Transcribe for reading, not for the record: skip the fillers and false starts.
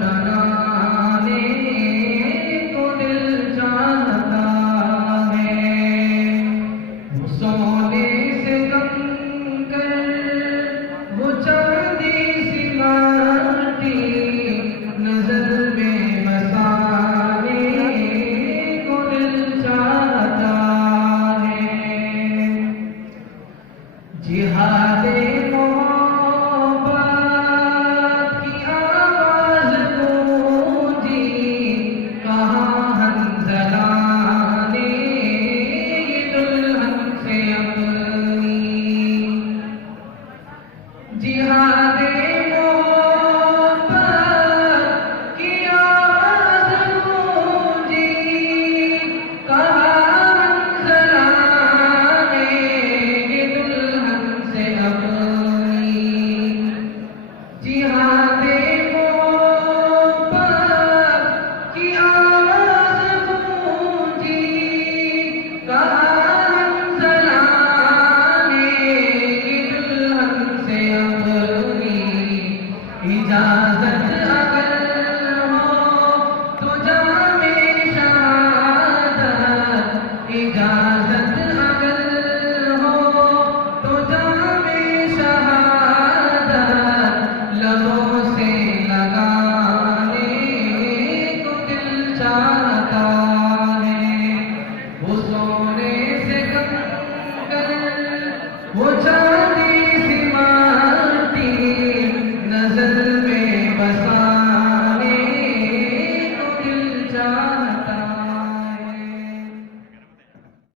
बनाने को दिल चाहता है। वो सोने से कम कर वो चांदी सी माटी नजर में बसाने को दिल चाहता है। जिहादे मोहब्बत की आवाज गूंजी, कहाँ हंज़ला ने ये दुल्हन से अपनी। जिहादे मोहब्बत की आवाज गूंजी, कहाँ हंज़ला ने ये दुल्हन से अपनी। जिहादे मोहब्बत की आवाज गूंजी, कहाँ हंज़ला ने ये दुल्हन से अपनी। इजाज़त